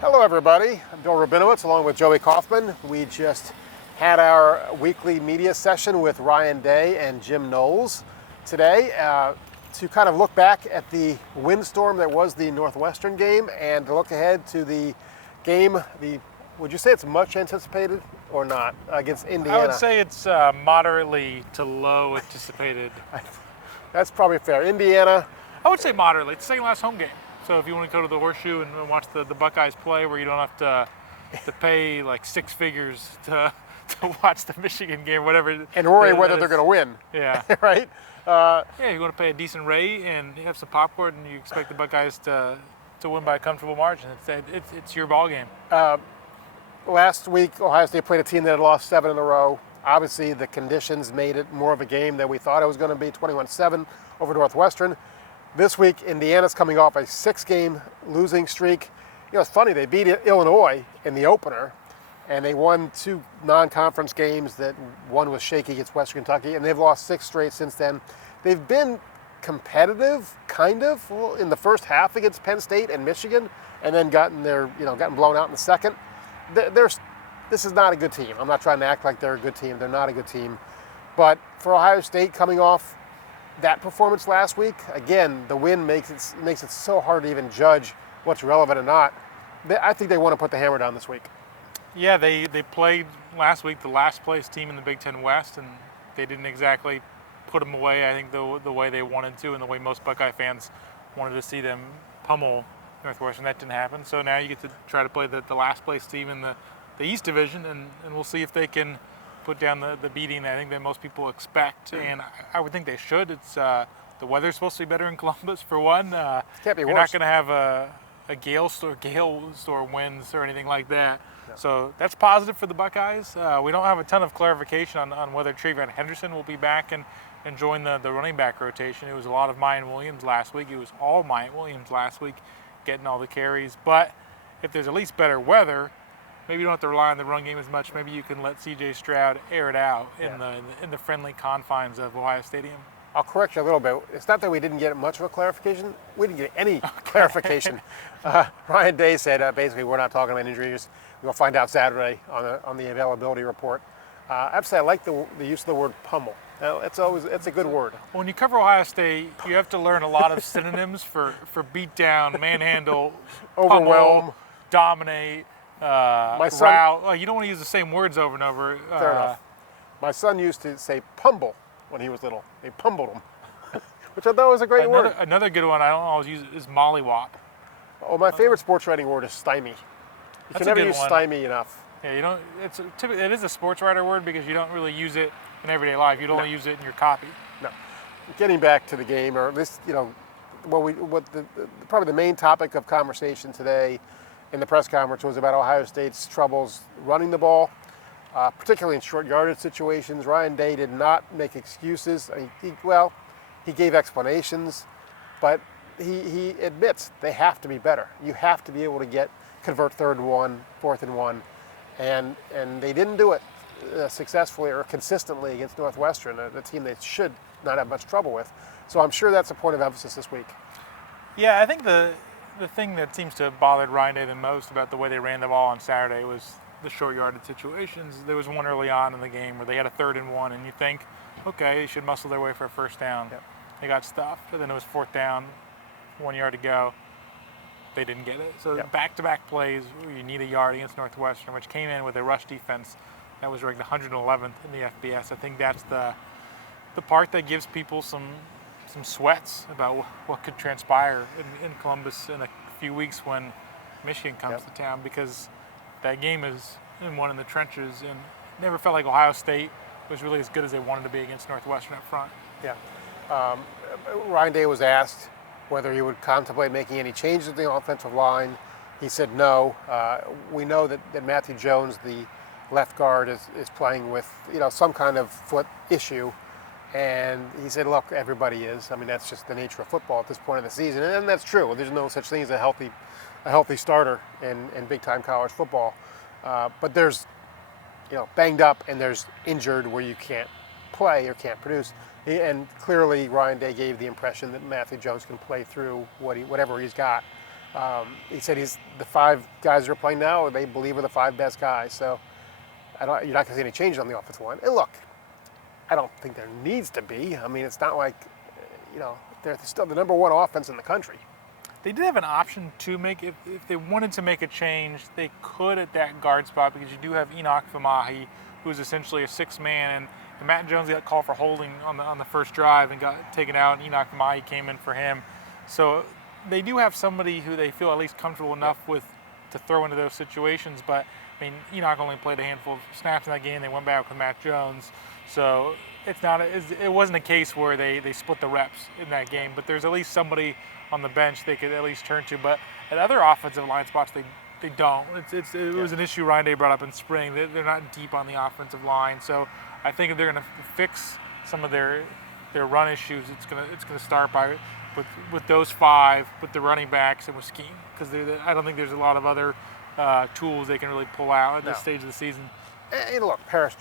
Hello everybody, I'm Bill Rabinowitz along with Joey Kaufman. We just had our weekly media session with Ryan Day and Jim Knowles today to kind of look back at the windstorm that was the Northwestern game and to look ahead to the game, would you say it's much anticipated or not, against Indiana? I would say it's moderately to low anticipated. That's probably fair. Indiana. I would say moderately. It's the second last home game. So if you want to go to the Horseshoe and watch the Buckeyes play where you don't have to pay like six figures to watch the Michigan game, whatever. And worry whether they're going to win. Yeah. Right? Yeah, you want to pay a decent rate and have some popcorn and you expect the Buckeyes to win by a comfortable margin. It's your ball game. Last week, Ohio State played a team that had lost 7 in a row. Obviously, the conditions made it more of a game than we thought it was going to be, 21-7 over Northwestern. This week, Indiana's coming off a 6-game losing streak. You know, it's funny, they beat Illinois in the opener, and they won 2 non-conference games. That one was shaky against Western Kentucky, and they've lost 6 straight since then. They've been competitive, kind of, in the first half against Penn State and Michigan, and then gotten blown out in the second. This is not a good team. I'm not trying to act like they're a good team. They're not a good team. But for Ohio State coming off that performance last week, again, the win makes it so hard to even judge what's relevant or not. I think they want to put the hammer down this week. Yeah, they played last week the last place team in the Big Ten West, and they didn't exactly put them away, I think, the way they wanted to and the way most Buckeye fans wanted to see them pummel Northwestern. That didn't happen. So now you get to try to play the last place team in the East Division, and we'll see if they can put down the beating I think that most people expect, and I would think they should. It's the weather's supposed to be better in Columbus for one. Can't be You're worse. not going to have a gale storm winds or anything like that. No. So that's positive for the Buckeyes. We don't have a ton of clarification on whether Travion Henderson will be back and join the running back rotation. It was a lot of Mayan Williams last week. It was all Mayan Williams last week getting all the carries. But if there's at least better weather, maybe you don't have to rely on the run game as much. Maybe you can let C.J. Stroud air it out in the friendly confines of Ohio Stadium. I'll correct you a little bit. It's not that we didn't get much of a clarification. We didn't get any clarification. Ryan Day said basically we're not talking about injuries. We'll find out Saturday on the availability report. Absolutely, I like the use of the word pummel. It's a good word. When you cover Ohio State, you have to learn a lot of synonyms for beat down, manhandle, Overwhelm, pummel, dominate. My son, route. You don't want to use the same words over and over. Fair enough. My son used to say pumble when he was little. They pumbled him, which I thought was a great word. Another good one I don't always use is mollywop. Oh, my favorite sports writing word is stymie. You can never use stymie enough. Yeah, you don't. It is a sports writer word because you don't really use it in everyday life. You'd only use it in your copy. No. Getting back to the game, or at least probably the main topic of conversation today in the press conference was about Ohio State's troubles running the ball, particularly in short yardage situations. Ryan Day did not make excuses. He gave explanations, but he admits they have to be better. You have to be able to convert 3rd and 1, 4th and 1, and they didn't do it successfully or consistently against Northwestern, a team they should not have much trouble with. So I'm sure that's a point of emphasis this week. Yeah, I think the thing that seems to have bothered Ryan Day the most about the way they ran the ball on Saturday was the short yardage situations. There was one early on in the game where they had a 3rd and 1, and you think, okay, they should muscle their way for a first down. Yep. They got stuffed, and then it was 4th down, 1 yard to go. They didn't get it. So back-to-back plays where you need a yard against Northwestern, which came in with a rush defense that was ranked 111th in the FBS. I think that's the part that gives people some sweats about what could transpire in Columbus in a few weeks when Michigan comes to town, because that game is won in the trenches, and never felt like Ohio State was really as good as they wanted to be against Northwestern up front. Yeah. Ryan Day was asked whether he would contemplate making any changes to the offensive line. He said no. We know that Matthew Jones, the left guard, is playing with some kind of foot issue. And he said, look, everybody is. I mean, that's just the nature of football at this point in the season. And that's true. There's no such thing as a healthy starter in big-time college football. But there's, banged up and there's injured where you can't play or can't produce. And clearly Ryan Day gave the impression that Matthew Jones can play through whatever he's got. He said the 5 guys who are playing now, they believe are the 5 best guys. So you're not going to see any change on the offensive line. And look, I don't think there needs to be. I mean, it's not like, they're still the number 1 offense in the country. They did have an option to make, if they wanted to make a change, they could at that guard spot, because you do have Enoch Famahi, who's essentially a 6th man, and Matt Jones got called for holding on the first drive and got taken out, and Enoch Famahi came in for him. So they do have somebody who they feel at least comfortable enough with to throw into those situations, but I mean, Enoch only played a handful of snaps in that game. They went back with Matt Jones, so it wasn't a case where they split the reps in that game, but there's at least somebody on the bench they could at least turn to. But at other offensive line spots, they don't. It was an issue Ryan Day brought up in spring. They're not deep on the offensive line, so I think if they're going to fix some of their run issues, it's going to start by with those 5, with the running backs and with scheme, because I don't think there's a lot of other tools they can really pull out at this stage of the season. And look,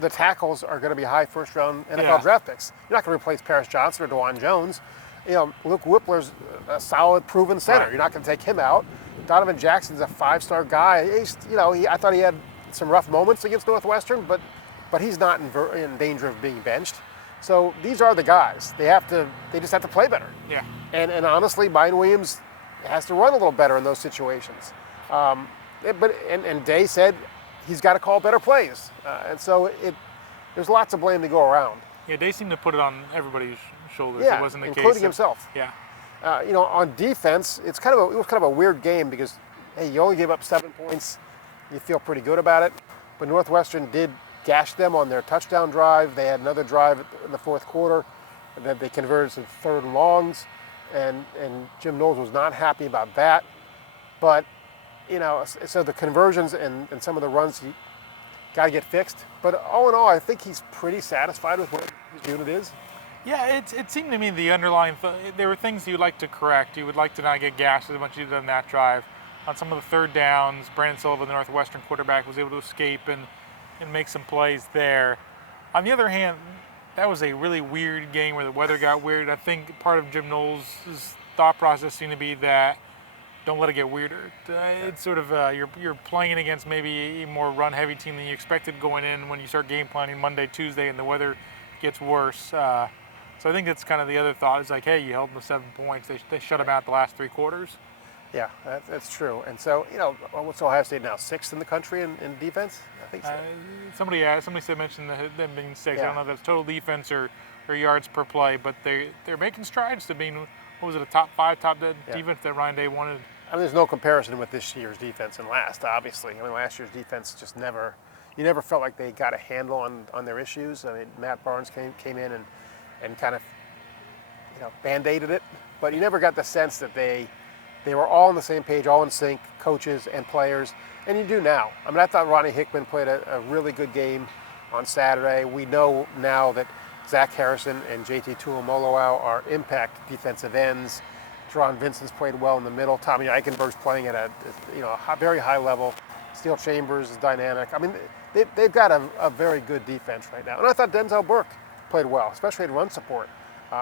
the tackles are going to be high first-round NFL draft picks. You're not going to replace Paris Johnson or DeJuan Jones. Luke Whippler's a solid, proven center. Right. You're not going to take him out. Donovan Jackson's a 5-star guy. I thought he had some rough moments against Northwestern, but he's not in danger of being benched. So these are the guys. They just have to play better. Yeah. And honestly, Brian Williams has to run a little better in those situations. And Day said he's got to call better plays. And so there's lots of blame to go around. Yeah, Day seemed to put it on everybody's shoulders. Yeah, it wasn't the including case himself. Yeah. On defense, it was kind of a weird game because, hey, you only gave up 7 points. You feel pretty good about it. But Northwestern did gash them on their touchdown drive. They had another drive in the 4th quarter that they converted some 3rd and longs, and Jim Knowles was not happy about that. But so the conversions and some of the runs he got to get fixed. But all in all, I think he's pretty satisfied with what his unit is. Yeah, it seemed to me the underlying there were things you would like to correct. You would like to not get gashed as much as you did on that drive. On some of the 3rd downs, Brandon Sullivan, the Northwestern quarterback, was able to escape and make some plays there. On the other hand, that was a really weird game where the weather got weird. I think part of Jim Knowles' thought process seemed to be that don't let it get weirder. It's sort of you're playing against maybe a more run-heavy team than you expected going in when you start game planning Monday, Tuesday, and the weather gets worse. So I think that's kind of the other thought. It's like, hey, you held them to 7 points. They shut them out the last 3 quarters. Yeah, that's true. And so, what's Ohio State now? 6th in the country in defense? I think so. Somebody mentioned them being 6th. Yeah. I don't know if that's total defense or yards per play, but they're making strides to being, what was it, a top 5 defense that Ryan Day wanted. I mean, there's no comparison with this year's defense and last, obviously. I mean, last year's defense just you never felt like they got a handle on their issues. I mean, Matt Barnes came in and kind of, band-aided it, but you never got the sense that they were all on the same page, all in sync, coaches and players, and you do now. I mean, I thought Ronnie Hickman played a really good game on Saturday. We know now that Zach Harrison and JT Tuimoloau are impact defensive ends. Teron Vincent's played well in the middle. Tommy Eichenberg's playing at a very high level. Steele Chambers is dynamic. I mean, they've got a very good defense right now. And I thought Denzel Burke played well, especially at run support.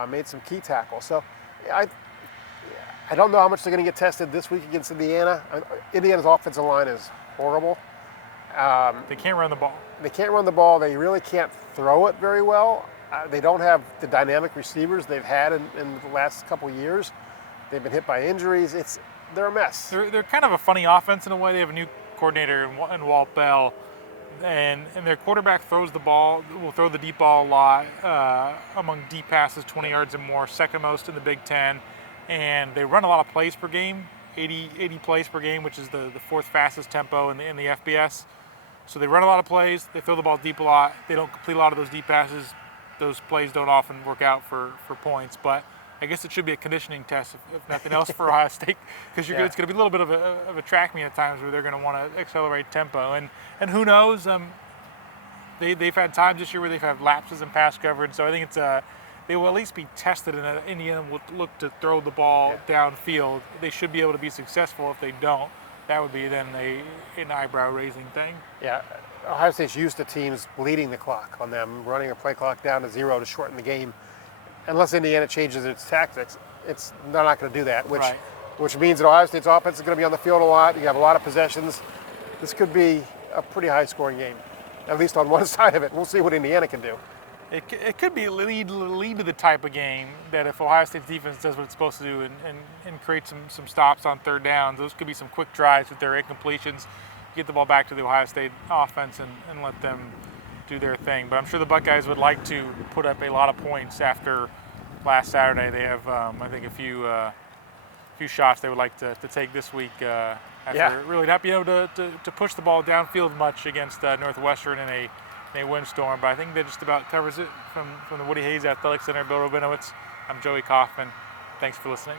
Made some key tackles. So I don't know how much they're going to get tested this week against Indiana. Indiana's offensive line is horrible. They can't run the ball. They can't run the ball. They really can't throw it very well. They don't have the dynamic receivers they've had in the last couple of years. They've been hit by injuries. They're a mess. They're kind of a funny offense in a way. They have a new coordinator in Walt Bell, and their quarterback will throw the deep ball a lot, among deep passes, 20 yards and more, second most in the Big Ten. And they run a lot of plays per game, 80 plays per game, which is the 4th fastest tempo in the FBS. So they run a lot of plays. They throw the ball deep a lot. They don't complete a lot of those deep passes. Those plays don't often work out for points. But I guess it should be a conditioning test, if nothing else, for Ohio State, because it's going to be a little bit of a track meet at times where they're going to want to accelerate tempo. And who knows? They've had times this year where they've had lapses in pass coverage. So I think they will at least be tested, and Indiana will look to throw the ball downfield. They should be able to be successful. If they don't, that would be then an eyebrow-raising thing. Yeah, Ohio State's used to teams bleeding the clock on them, running a play clock down to 0 to shorten the game. Unless Indiana changes its tactics, they're not going to do that, which which means that Ohio State's offense is going to be on the field a lot. You have a lot of possessions. This could be a pretty high-scoring game, at least on one side of it. We'll see what Indiana can do. It could be lead to the type of game that if Ohio State's defense does what it's supposed to do and create some stops on third downs, those could be some quick drives with their incompletions. Get the ball back to the Ohio State offense and let them do their thing. But I'm sure the Buckeyes would like to put up a lot of points after last Saturday. They have, I think, a few shots they would like to take this week after really not being able to push the ball downfield much against Northwestern in a windstorm. But I think that just about covers it from the Woody Hayes Athletic Center. Bill Rabinowitz, I'm Joey Kaufman. Thanks for listening.